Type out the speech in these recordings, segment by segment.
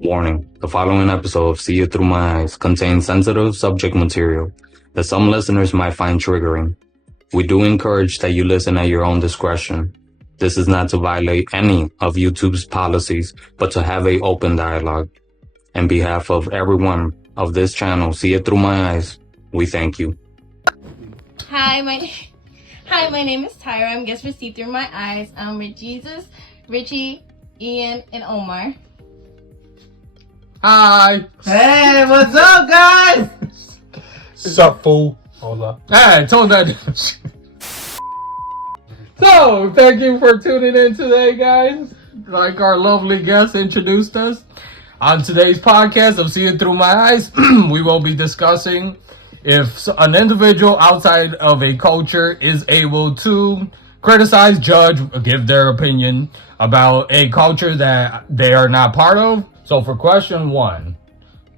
Warning, the following episode of See It Through My Eyes contains sensitive subject material that some listeners might find triggering. We do encourage that you listen at your own discretion. This is not to violate any of YouTube's policies, but to have an open dialogue. On behalf of everyone of this channel, See It Through My Eyes, we thank you. Hi, my name is Tyra. I'm guest for See Through My Eyes. I'm with Jesus, Richie, Ian, and Omar. Hi. Hey, what's up, guys? Sup, fool? Hold up. Hey, told that. So, thank you for tuning in today, guys. Like our lovely guest introduced us. On today's podcast of See It Through My Eyes, we will be discussing if an individual outside of a culture is able to criticize, judge, give their opinion about a culture that they are not part of. So for question one,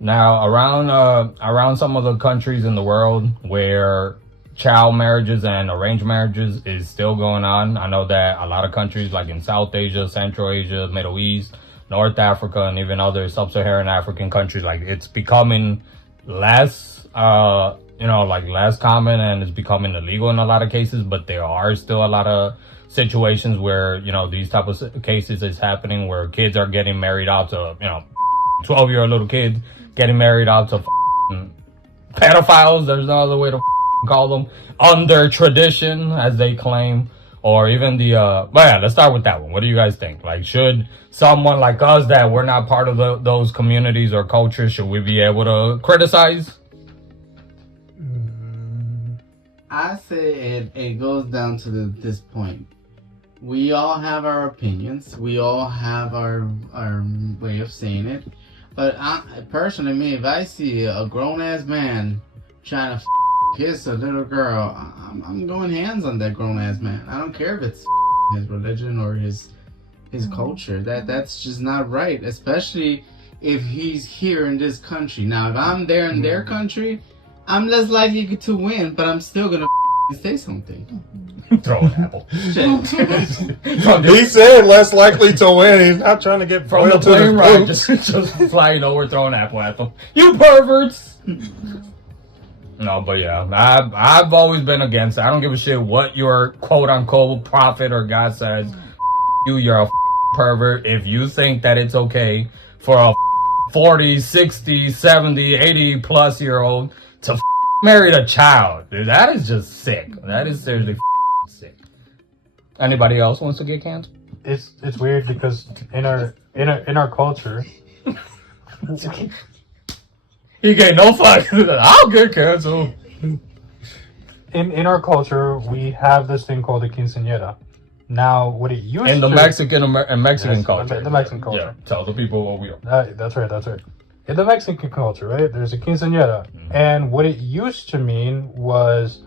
now around some of the countries in the world where child marriages and arranged marriages is still going on. I know that a lot of countries like in South Asia, Central Asia, Middle East, North Africa, and even other sub-Saharan African countries, like it's becoming less, less common, and it's becoming illegal in a lot of cases, but there are still a lot of situations where, these type of cases is happening where kids are getting married out to, 12-year-old little kids getting married out to pedophiles. There's no other way to call them, under tradition, as they claim. Or even let's start with that one. What do you guys think? Like, should someone like us that we're not part of those communities or cultures, should we be able to criticize? I say it goes down to this point. We all have our opinions. We all have our way of saying it. But personally, if I see a grown-ass man trying to kiss a little girl, I'm going hands on that grown-ass man. I don't care if it's his religion or his culture. That's just not right, especially if he's here in this country. Now, if I'm there in their country, I'm less likely to win, but I'm still gonna say something. Throw an apple. He said less likely to win. He's not trying to get from the plane ride. Just flying over, throwing an apple at them. You perverts! No, but yeah, I've always been against it. I don't give a shit what your quote-unquote prophet or God says. You're a pervert if you think that it's okay for a 40, 60, 70, 80 plus year old to marry a child. Dude, that is just sick. That is seriously sick. Anybody else wants to get canceled? It's weird because in our culture, he get no fuck. I'll get canceled. In our culture, we have this thing called a quinceañera. Now, what it used in the to, Mexican yes, culture, the Mexican culture. Yeah, tell the people what we are. That's right. In the Mexican culture, right, there's a quinceañera, and what it used to mean was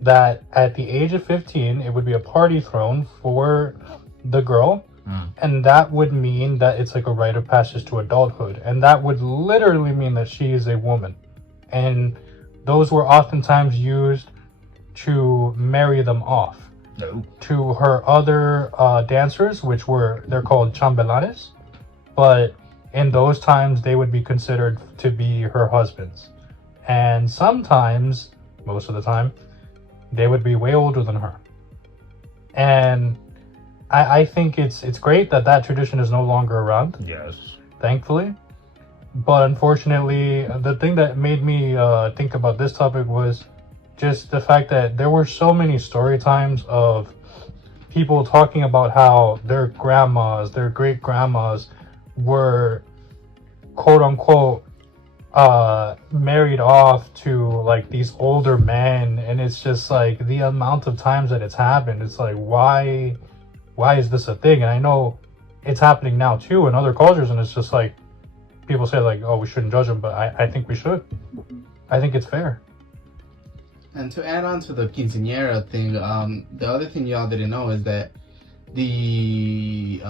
that at the age of 15, it would be a party thrown for the girl, and that would mean that it's like a rite of passage to adulthood, and that would literally mean that she is a woman, and those were oftentimes used to marry them off to her other dancers, they're called chambelanes, but in those times they would be considered to be her husbands, and sometimes, most of the time, they would be way older than her. And I think it's great that tradition is no longer around. Yes, thankfully. But unfortunately, the thing that made me think about this topic was just the fact that there were so many story times of people talking about how their grandmas, their great grandmas were quote unquote married off to like these older men, and it's just like the amount of times that it's happened, it's like why is this a thing? And I know it's happening now too in other cultures, and it's just like people say like, oh, we shouldn't judge them, but I think we should. I think it's fair. And to add on to the quinceañera thing, the other thing y'all didn't know is that the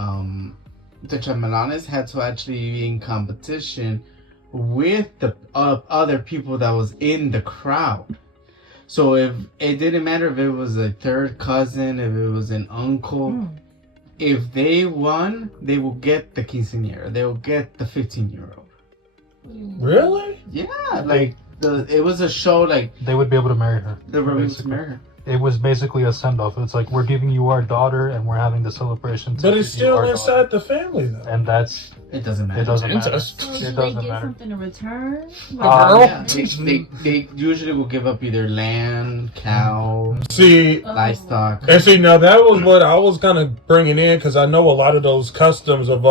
chambelanes had to actually be in competition with the other people that was in the crowd. So if it didn't matter if it was a third cousin, if it was an uncle, if they won, they will get the quinceañera. They will get the 15-year-old. Really? Yeah, like it was a show like They would be able to marry her. the Romans marry her. It was basically a send off. It's like, we're giving you our daughter and we're having the celebration. But it's give you our still daughter. inside the family, though. And that's, It doesn't matter. it doesn't matter. Incest. So It do they doesn't get matter. something in return? Girl. Yeah, they usually will give up either land, cow, See, livestock. and see, now that was what I was kind of bringing in, because I know a lot of those customs of,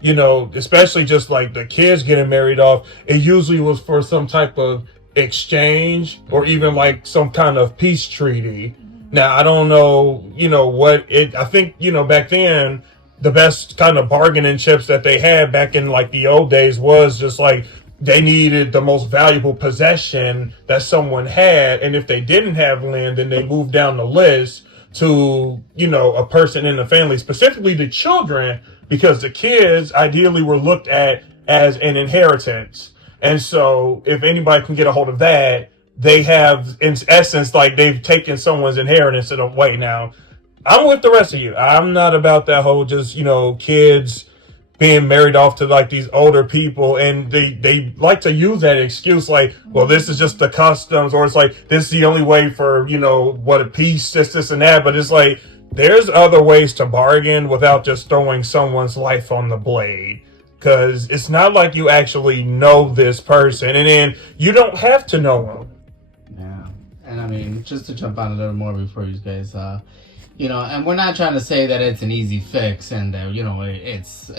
you know, especially just like the kids getting married off, it usually was for some type of exchange or even like some kind of peace treaty. Now, I don't know, you know, what it, I think, you know, back then, the best kind of bargaining chips that they had back in like the old days was just like they needed the most valuable possession that someone had. And if they didn't have land, then they moved down the list to, you know, a person in the family, specifically the children, because the kids ideally were looked at as an inheritance. And so if anybody can get a hold of that, they have, in essence, like they've taken someone's inheritance in a way. Now, I'm with the rest of you. I'm not about that whole just, you know, kids being married off to like these older people, and they like to use that excuse like, well, this is just the customs, or it's like this is the only way for, you know, what a peace, this and that. But it's like there's other ways to bargain without just throwing someone's life on the blade. Because it's not like you actually know this person, and then you don't have to know them. Yeah, and I mean, just to jump on a little more before you guys, you know, and we're not trying to say that it's an easy fix, and you know, it's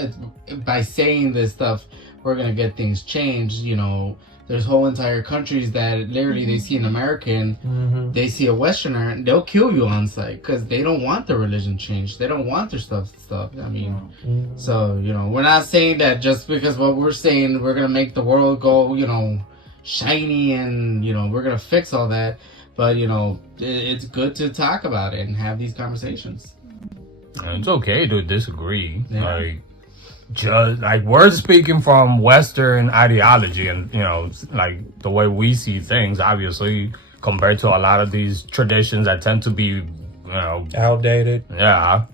by saying this stuff, we're gonna get things changed. You know, there's whole entire countries that literally they see an American, they see a Westerner, and they'll kill you on sight because they don't want their religion changed. They don't want their stuff. I mean, so, you know, we're not saying that just because what we're saying, we're going to make the world go, you know, shiny and, you know, we're going to fix all that. But, you know, it's good to talk about it and have these conversations. It's okay to disagree. Yeah. Like, just like we're speaking from Western ideology, and you know, like the way we see things, obviously, compared to a lot of these traditions that tend to be, you know, Outdated. yeah.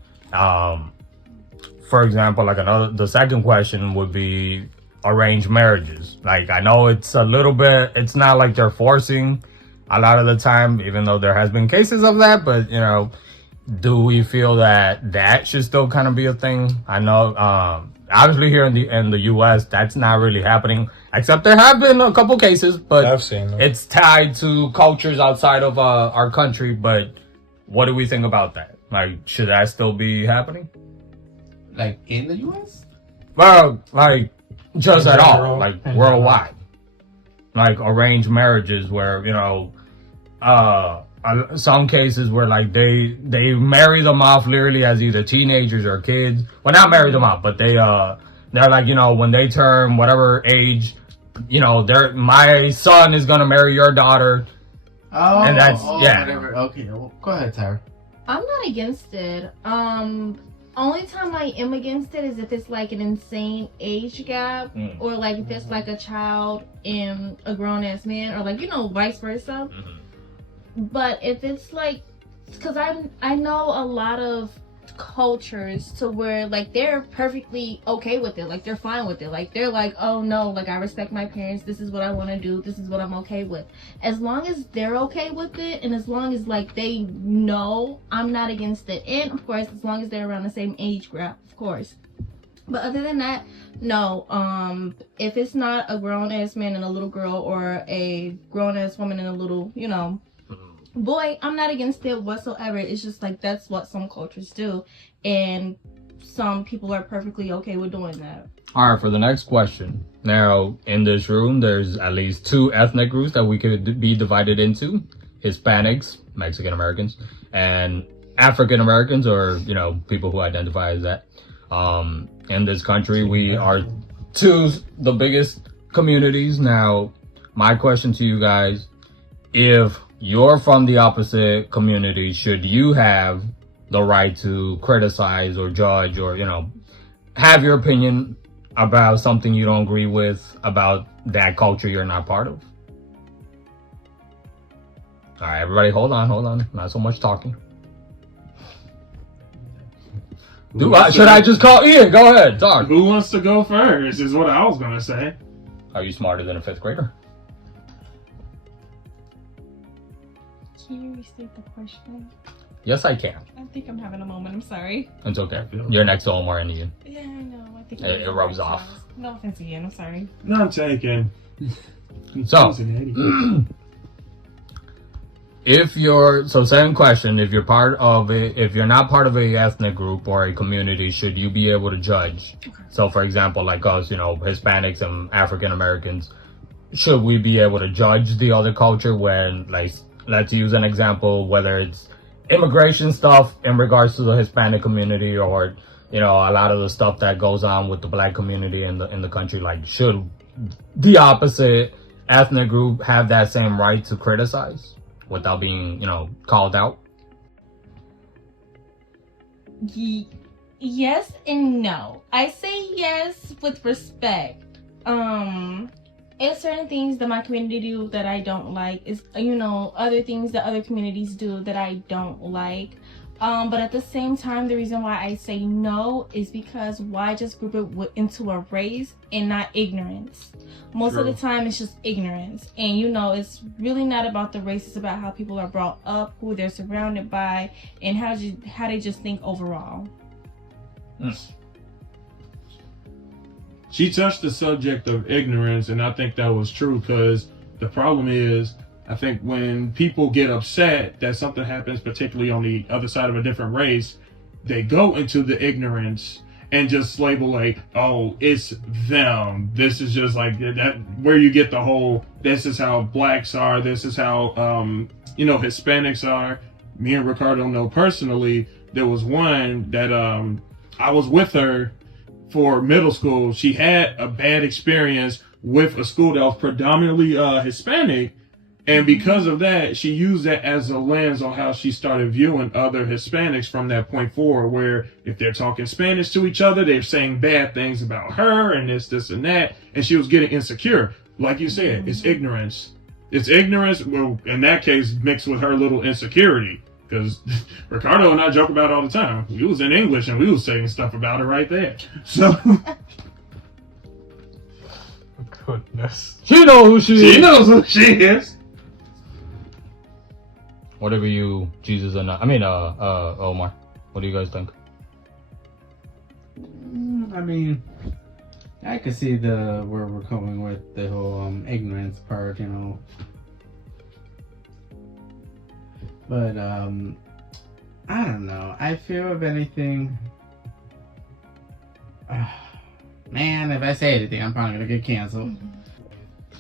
For example, like the second question would be arranged marriages. Like, I know it's a little bit, it's not like they're forcing a lot of the time, even though there has been cases of that, but you know, do we feel that that should still kind of be a thing? I know, obviously here in the U.S., that's not really happening, except there have been a couple cases, but I've seen them. it's tied to cultures outside of our country. But what do we think about that? Like, should that still be happening? Like in the U.S.? Well, like, just In at all, general, like in worldwide. Like arranged marriages where, you know, some cases where like they marry them off literally as either teenagers or kids. Well, not marry them off, but they're like, you know, when they turn whatever age, you know, my son is gonna marry your daughter. Oh, And that's- yeah. Whatever. Okay, well, go ahead, Tyra. I'm not against it. Only time I am against it is if it's like an insane age gap, or like if it's like a child and a grown ass man, or like, you know, vice versa. But if it's like, because I know a lot of cultures to where like they're perfectly okay with it, like they're fine with it, like they're like, oh no, like I respect my parents, this is what I want to do, this is what I'm okay with. As long as they're okay with it, and as long as like they know, I'm not against it. And of course, as long as they're around the same age gap, of course. But other than that, no. If it's not a grown ass man and a little girl, or a grown ass woman and a little, you know, boy, I'm not against it whatsoever. It's just like that's what some cultures do, and some people are perfectly okay with doing that. All right, for the next question. Now, in this room, there's at least 2 ethnic groups that we could be divided into: Hispanics, Mexican Americans, and African Americans, or, you know, people who identify as that. In this country, we are the biggest communities. Now, my question to you guys: if you're from the opposite community, should you have the right to criticize or judge, or, you know, have your opinion about something you don't agree with about that culture you're not part of? All right, everybody, hold on. Not so much talking. Should I just call Ian? Go ahead, talk. Who wants to go first? Is what I was gonna say. Are you smarter than a 5th grader? Can you restate the question? Yes, I can. I think I'm having a moment. I'm sorry. It's okay. You're next to Omar and Ian. Yeah, I know. I think It rubs off. No offense again. I'm sorry. None taken. So, Cincinnati. Same question. If you're if you're not part of a ethnic group or a community, should you be able to judge? Okay. So, for example, like us, Hispanics and African Americans, should we be able to judge the other culture when, like, let's use an example, whether it's immigration stuff in regards to the Hispanic community or, a lot of the stuff that goes on with the Black community in the country, like, should the opposite ethnic group have that same right to criticize without being, called out? Yes and no. I say yes with respect. There's certain things that my community do that I don't like. Is other things that other communities do that I don't like. But at the same time, the reason why I say no is because why just group it into a race and not ignorance? Most of the time, it's just ignorance. And it's really not about the race. It's about how people are brought up, who they're surrounded by, and how they just think overall. She touched the subject of ignorance, and I think that was true because the problem is, I think when people get upset that something happens, particularly on the other side of a different race, they go into the ignorance and just label like, oh, it's them. This is just like that, where you get the whole, this is how blacks are, this is how, Hispanics are. Me and Ricardo know personally, there was one that I was with her for middle school. She had a bad experience with a school that was predominantly Hispanic. And because of that, she used that as a lens on how she started viewing other Hispanics from that point forward, where if they're talking Spanish to each other, they're saying bad things about her and this and that. And she was getting insecure. Like you said, it's ignorance. It's ignorance, well, in that case, mixed with her little insecurity. Because Ricardo and I joke about it all the time. We was in English and we was saying stuff about her right there. So... Goodness. She knows who she is. She knows who she is. Whatever you, Jesus and Omar, what do you guys think? I mean, I could see where we're coming with the whole ignorance part, But I don't know. I feel if anything, man, if I say anything, I'm probably gonna get canceled.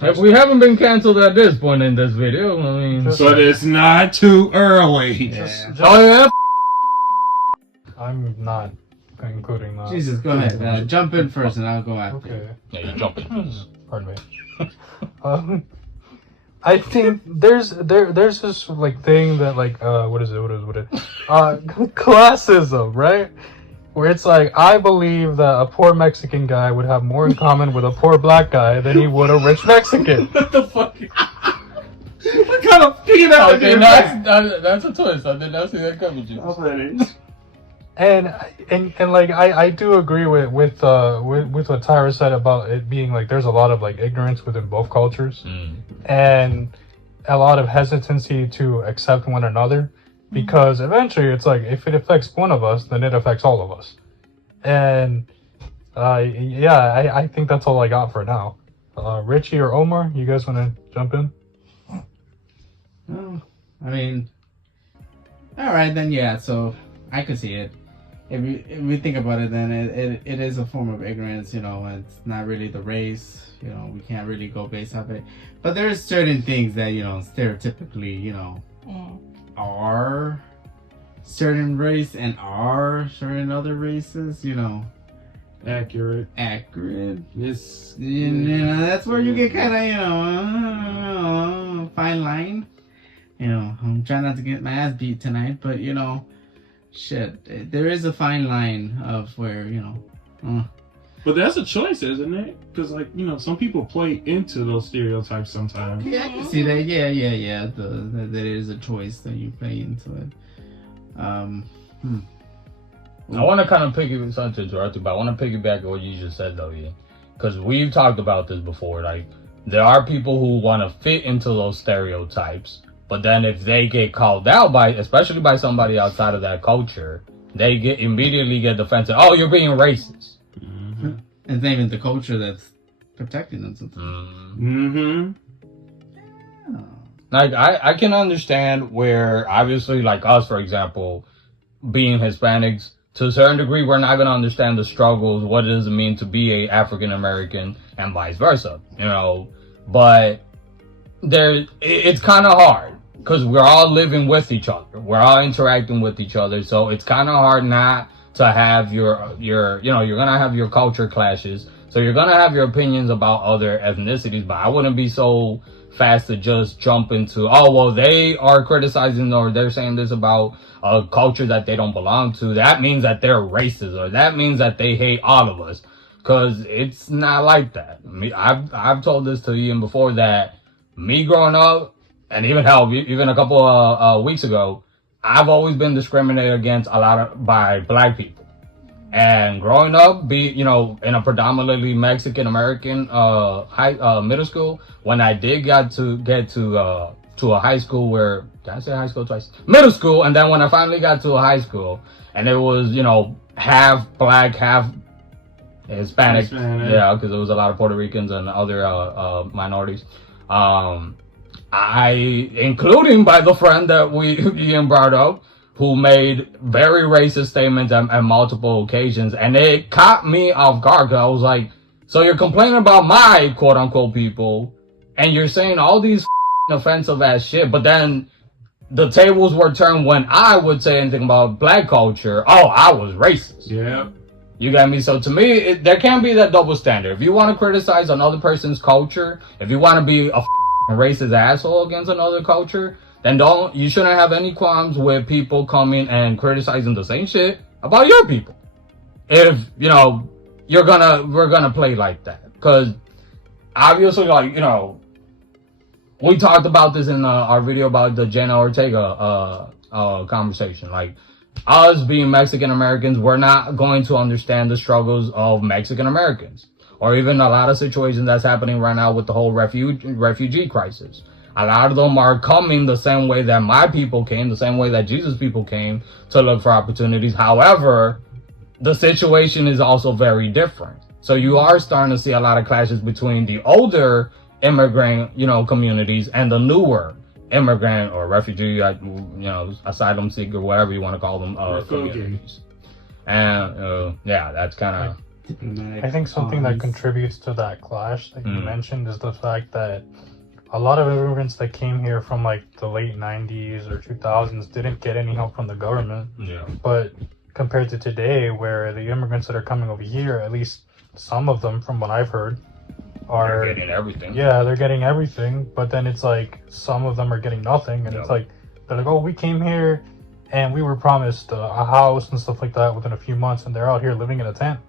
If we haven't been canceled at this point in this video, I mean... But it's not too early. Yeah. Oh, yeah? I'm not including that. Jesus, go ahead. Jump in first and I'll go after. Okay. Yeah, you jump in. Pardon me. I think there's this like thing that like what is it classism, right? Where it's like, I believe that a poor Mexican guy would have more in common with a poor black guy than he would a rich Mexican. What the fuck? What kind of figured out? Okay, that's a twist. I did not see that coming, Jim. And like I do agree with what Tyra said about it being like there's a lot of like ignorance within both cultures and a lot of hesitancy to accept one another, because eventually it's like if it affects one of us, then it affects all of us. And I think that's all I got for now. Richie or Omar, you guys want to jump in? Oh, I mean, all right then. Yeah, so I could see it. If we think about it, then it is a form of ignorance. It's not really the race. We can't really go based off it. But there's certain things that stereotypically are certain race and are certain other races. Accurate. It's that's where you get kind of fine line. I'm trying not to get my ass beat tonight, but shit, there is a fine line of where But that's a choice, isn't it? Because some people play into those stereotypes sometimes. Yeah, I can see that. Yeah. That is a choice that you play into it. I want to kind of piggyback, sorry to interrupt you, but I want to piggyback on what you just said though, Ian. Because we've talked about this before. Like, there are people who want to fit into those stereotypes, but then if they get called out by, especially by somebody outside of that culture, they immediately get defensive. Oh, you're being racist. Mm-hmm. It's not even the culture that's protecting them sometimes. Mm-hmm. Yeah. Like, I can understand where, obviously, like us, for example, being Hispanics, to a certain degree, we're not going to understand the struggles, what does it mean to be a African American, and vice versa, you know. But it's kind of hard because we're all living with each other, we're all interacting with each other, so it's kind of hard not to have your you know, you're gonna have your culture clashes, so you're gonna have your opinions about other ethnicities. But I wouldn't be so fast to just jump into, oh well, they are criticizing or they're saying this about a culture that they don't belong to, that means that they're racist, or that means that they hate all of us, because it's not like that. I mean, I've told this to Ian before, that me growing up, and even a couple of weeks ago, I've always been discriminated against by black people. And growing up, you know, in a predominantly Mexican American middle school, when I did get to a high school where, did I say high school twice? Middle school, and then when I finally got to a high school, and it was, you know, half black, half Hispanic. Yeah, because there was a lot of Puerto Ricans and other minorities. Including by the friend that Ian brought up, who made very racist statements at multiple occasions, and it caught me off guard, because I was like, so you're complaining about my quote-unquote people, and you're saying all these offensive ass shit, but then the tables were turned when I would say anything about black culture. Oh, I was racist. Yeah. You got me? So to me, there can't be that double standard. If you want to criticize another person's culture, if you want to be a racist asshole against another culture, then you shouldn't have any qualms with people coming and criticizing the same shit about your people. If, you know, we're gonna play like that. Because obviously, like, you know, we talked about this in our video about the Jenna Ortega conversation. Like, us being Mexican Americans, we're not going to understand the struggles of Mexican Americans, or even a lot of situations that's happening right now with the whole refugee crisis. A lot of them are coming the same way that my people came, the same way that Jesus' people came, to look for opportunities. However, the situation is also very different. So you are starting to see a lot of clashes between the older immigrant, you know, communities and the newer immigrant or refugee, you know, asylum seeker, whatever you want to call them, communities. And yeah, that's kind of. I think something that contributes to that clash that you mentioned is the fact that a lot of immigrants that came here from like the late 90s or 2000s didn't get any help from the government. Yeah. But compared to today, where the immigrants that are coming over here, at least some of them, from what I've heard, are They're getting everything. Yeah, they're getting everything, but then it's like some of them are getting nothing, and it's like they're like, oh, we came here and we were promised a house and stuff like that within a few months, and they're out here living in a tent.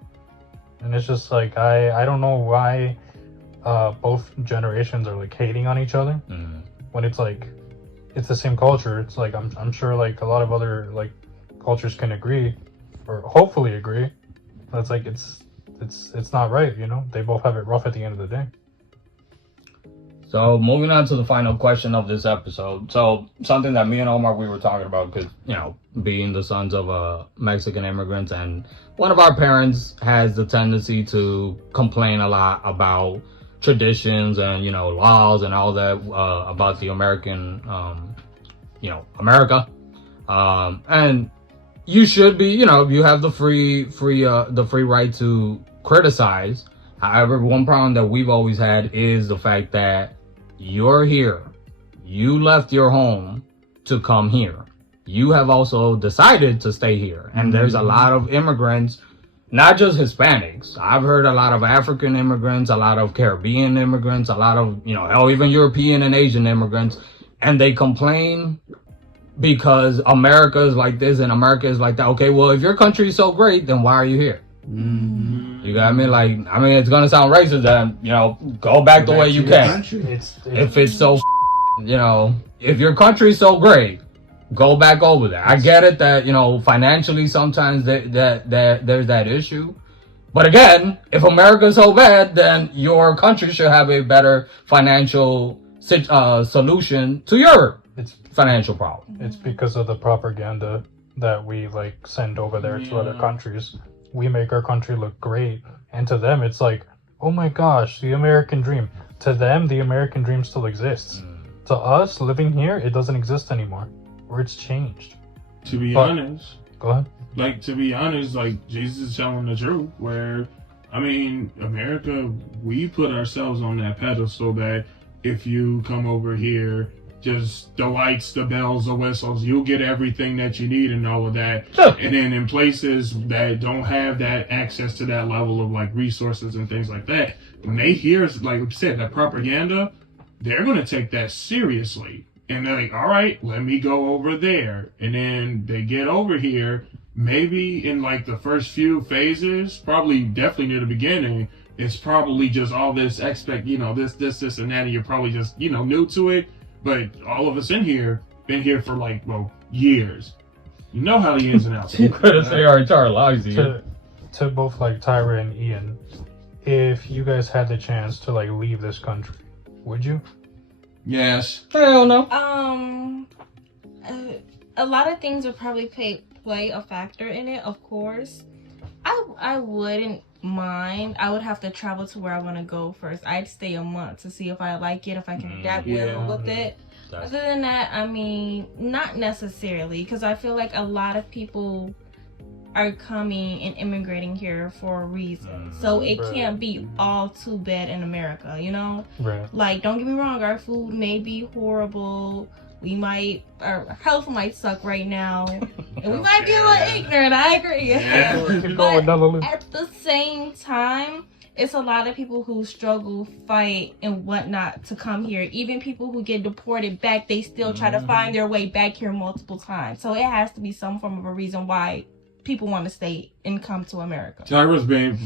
And it's just like, I don't know why both generations are like hating on each other when it's like it's the same culture. It's like I'm sure like a lot of other like cultures can agree, or hopefully agree. That's like it's not right, you know. They both have it rough at the end of the day. So moving on to the final question of this episode. So something that me and Omar, we were talking about, because, you know, being the sons of Mexican immigrants, and one of our parents has the tendency to complain a lot about traditions and, you know, laws and all that about the American, you know, America. And you should be, you know, you have the free right to criticize. However, one problem that we've always had is the fact that you're here. You left your home to come here. You have also decided to stay here. And there's a lot of immigrants, not just Hispanics. I've heard a lot of African immigrants, a lot of Caribbean immigrants, a lot of, you know, hell, even European and Asian immigrants. And they complain because America is like this and America is like that. Okay, well, if your country is so great, then why are you here? You got me? Like, I mean, it's gonna sound racist, then, you know, go back the way you can. If it's so, you know, if your country's so great, go back over there. I get it that, you know, financially sometimes there's that issue. But again, if America's so bad, then your country should have a better financial solution to your It's financial problem. it's because of the propaganda that we like send over there to other countries. We make our country look great, and to them it's like, oh my gosh, the American dream. To them, the American dream still exists. To us, living here, it doesn't exist anymore, or it's changed. To be But- honest, Go ahead. like to be honest, like Jesus is telling the truth. Where, I mean, America, we put ourselves on that pedestal that if you come over here, just the lights, the bells, the whistles, you'll get everything that you need and all of that. Sure. And then in places that don't have that access to that level of like resources and things like that, when they hear, like we said, that propaganda, they're gonna take that seriously. And they're like, all right, let me go over there. And then they get over here, maybe in like the first few phases, probably definitely near the beginning, it's probably just all this this, and that, and you're probably just, new to it. But all of us in here, been here for like, years. You know how the ins and outs. You could say our entire lives here. To both like Tyra and Ian, if you guys had the chance to like leave this country, would you? Yes. Hell no. A lot of things would probably play a factor in it, of course. I wouldn't mind. I would have to travel to where I want to go first. I'd stay a month to see if I like it, if I can adapt well with it. Other than that, I mean, not necessarily, because I feel like a lot of people are coming and immigrating here for a reason. So it can't be all too bad in America, you know? Right. Like, don't get me wrong, our food may be horrible. Our health might suck right now. And we might be a little ignorant, I agree. Keep going down the list. At the same time, it's a lot of people who struggle, fight, and whatnot to come here. Even people who get deported back, they still try to find their way back here multiple times. So it has to be some form of a reason why people want to stay and come to America.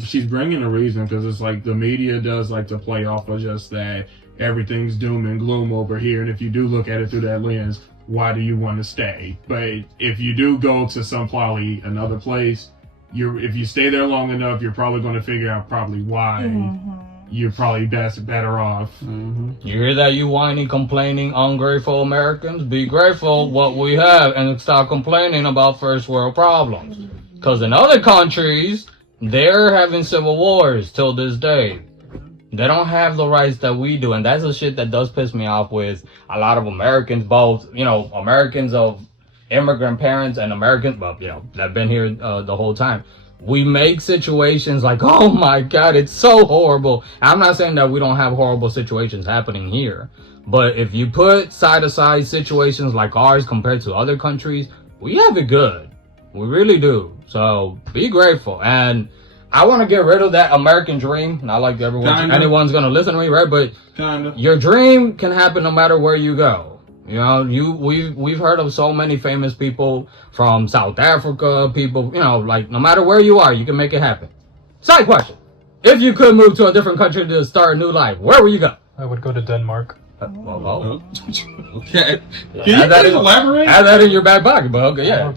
She's bringing a reason, because it's like the media does like to play off of just that everything's doom and gloom over here. And if you do look at it through that lens, why do you want to stay? But if you do go to probably another place, if you stay there long enough, you're probably going to figure out probably why you're probably better off. You hear that, you whiny, complaining, ungrateful Americans? Be grateful what we have and stop complaining about first world problems. Because in other countries, they're having civil wars till this day. They don't have the rights that we do, and that's the shit that does piss me off with a lot of Americans, both, Americans of immigrant parents and Americans, that have been here the whole time. We make situations like, oh my God, it's so horrible. I'm not saying that we don't have horrible situations happening here, but if you put side-to-side situations like ours compared to other countries, we have it good. We really do. So be grateful. And I want to get rid of that American dream. Not like anyone's going to listen to me, right? But your dream can happen no matter where you go. We've heard of so many famous people from South Africa, people, like no matter where you are, you can make it happen. Side question. If you could move to a different country to start a new life, where would you go? I would go to Denmark. Okay. Can you please elaborate? Add that in your back pocket, but okay, yeah.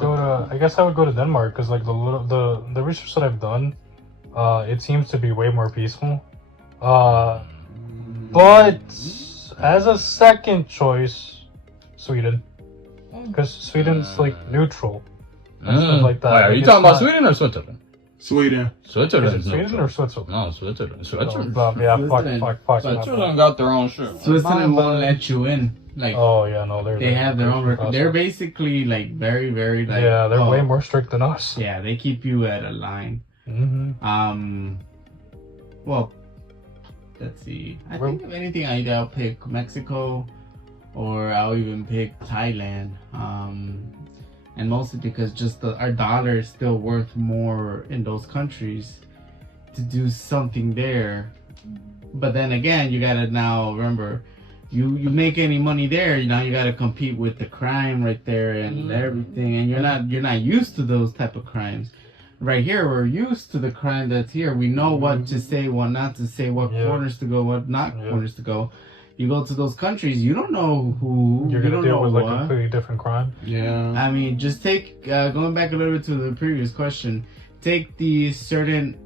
I guess I would go to Denmark because like the research that I've done, it seems to be way more peaceful. But as a second choice, Sweden, because Sweden's like neutral and stuff like that. Are you talking about Sweden or Switzerland? Sweden. Switzerland. Sweden or Switzerland? No, Switzerland. Switzerland. Fuck. Switzerland got their own shit. Switzerland won't let you in. Like, oh yeah, no, they have their own record. They're basically like very, very like. Yeah, they're way more strict than us. Yeah, they keep you at a line. Well, let's see. I think if anything, I'll pick Mexico, or I'll even pick Thailand. And mostly because just our dollar is still worth more in those countries to do something there. But then again, you gotta now remember, you make any money there, now you gotta compete with the crime right there and everything, and you're not used to those type of crimes. Right here, we're used to the crime that's here. We know what to say, what not to say, what corners to go, what not corners to go. You go to those countries, you don't know who. You're you gonna don't deal know with like what. a completely different crime. Yeah. I mean, just take going back a little bit to the previous question. Take these certain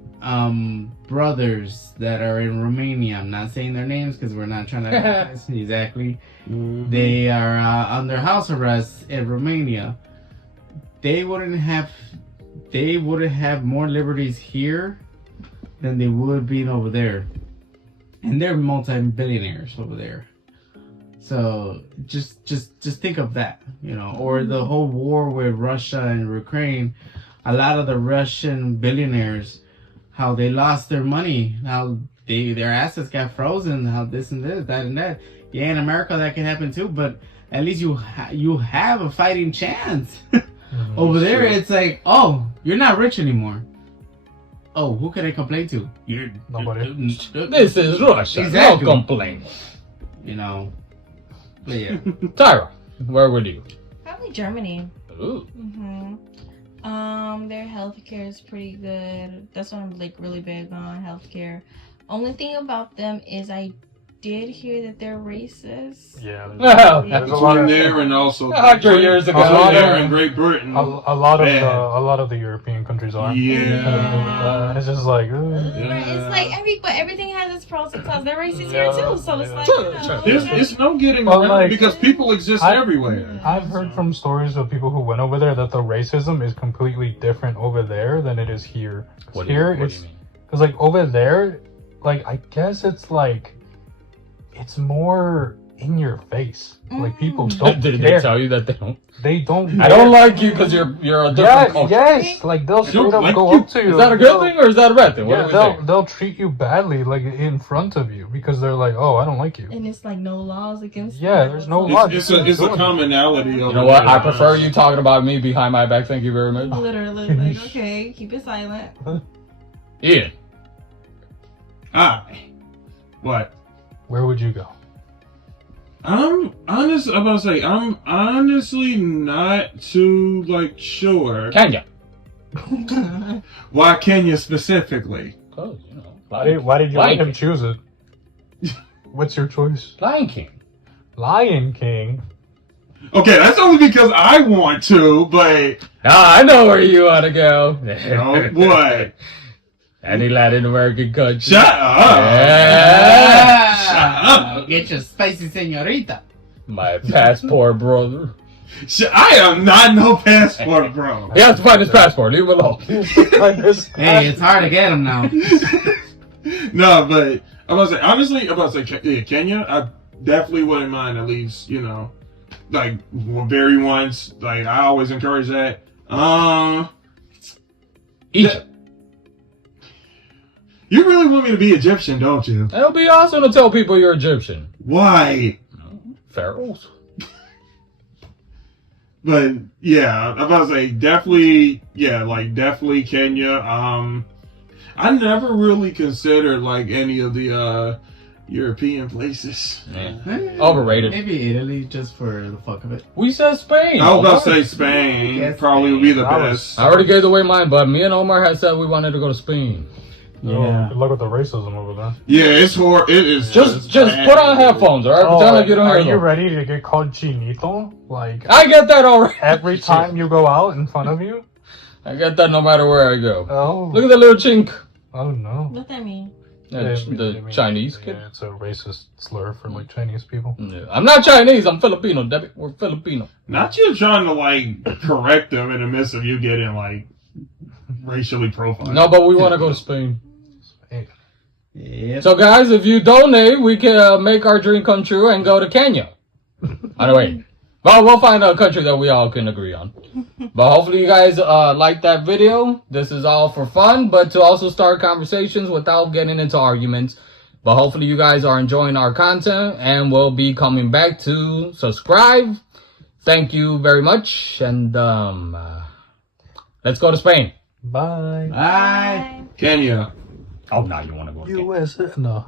brothers that are in Romania. I'm not saying their names because we're not trying to exactly. Mhm. They are under house arrest in Romania. They wouldn't have more liberties here than they would being over there, and they're multi-billionaires over there. So just think of that, or the whole war with Russia and Ukraine. A lot of the Russian billionaires, how they lost their money, how their assets got frozen, how this and this, that and that. Yeah, in America that can happen too, but at least you have a fighting chance. Over there, it's like, oh, you're not rich anymore. Oh, who can I complain to? Nobody. This is Russia. Exactly. No complaint. But yeah. Tyra, where would you? Probably Germany. Ooh. Their healthcare is pretty good. That's what I'm like really big on, healthcare. Only thing about them is I did hear that they're racist. Yeah. Well, There's a lot Between of there and also 100 years ago. between there and Great Britain. a lot Bad. of the European countries are. Yeah. It's just like. It's like everything has its pros and cons. They're racist here too, so it's like There's no getting Well, around like, because people exist everywhere. I've heard from stories of people who went over there that the racism is completely different over there than it is here. What do you mean? Because like over there, like I guess it's like it's more in your face. Like people don't Did care. they tell you that they don't? They don't. I don't like you because you're a different culture. Yes, like they'll They don't straight up like go you? up to you. Is that a good thing or is that a bad thing? What Yeah, do we think? they'll treat you badly, like in front of you, because they're like, "Oh, I don't like you." and it's like no laws against. Yeah, there's no law. It's a commonality. You know what? I prefer you talking about me behind my back. Thank you very much. Literally, like okay, keep it silent. Ian. What? Where would you go? I'm honestly not too sure. Kenya. Why Kenya specifically? Oh, you know. Why did you Lion let him King. choose it? What's your choice? Lion King. Lion King. Okay, that's only because I want to, but I know where you want to go. what? Any Latin American country. Shut up! Yeah. Shut up! Get your spicy señorita. My passport, brother. I am not no passport, bro. He has to find his passport. Leave him alone. Hey, it's hard to get them now. No, but honestly, Kenya, I definitely wouldn't mind at least, very once. Like, I always encourage that. Egypt. You really want me to be Egyptian, don't you? It'll be awesome to tell people you're Egyptian. Why? Pharaohs. But yeah, I'm about to say definitely Kenya. I never really considered any of the European places. Yeah. Overrated. Maybe Italy, just for the fuck of it. We said Spain. I was about to say Spain. Yes, Probably would be the That best. I already gave away mine, but me and Omar had said we wanted to go to Spain. Yeah. Good luck with the racism over there. Yeah, it's horrible. It is Just bad. put on headphones, alright? Pretend like you don't are hear you them. ready to get called chinito? Like I get that already. every time you go out in front of you? I get that no matter where I go. Oh. Look at the little chink. Oh no. What that mean? Yeah, I the mean, Chinese kid. Yeah, it's a racist slur for Chinese people. Yeah. I'm not Chinese. I'm Filipino. Debbie. We're Filipino. Not you trying to correct them in the midst of you getting racially profiled. No, but we want to go to Spain. Yep. So, guys, if you donate, we can make our dream come true and go to Kenya. Anyway, well, we'll find a country that we all can agree on. But hopefully you guys like that video. This is all for fun, but to also start conversations without getting into arguments. But hopefully you guys are enjoying our content, and we'll be coming back to subscribe. Thank you very much, and let's go to Spain. Bye. Bye. Kenya. Oh, now you want to go to Kenya. USA. No.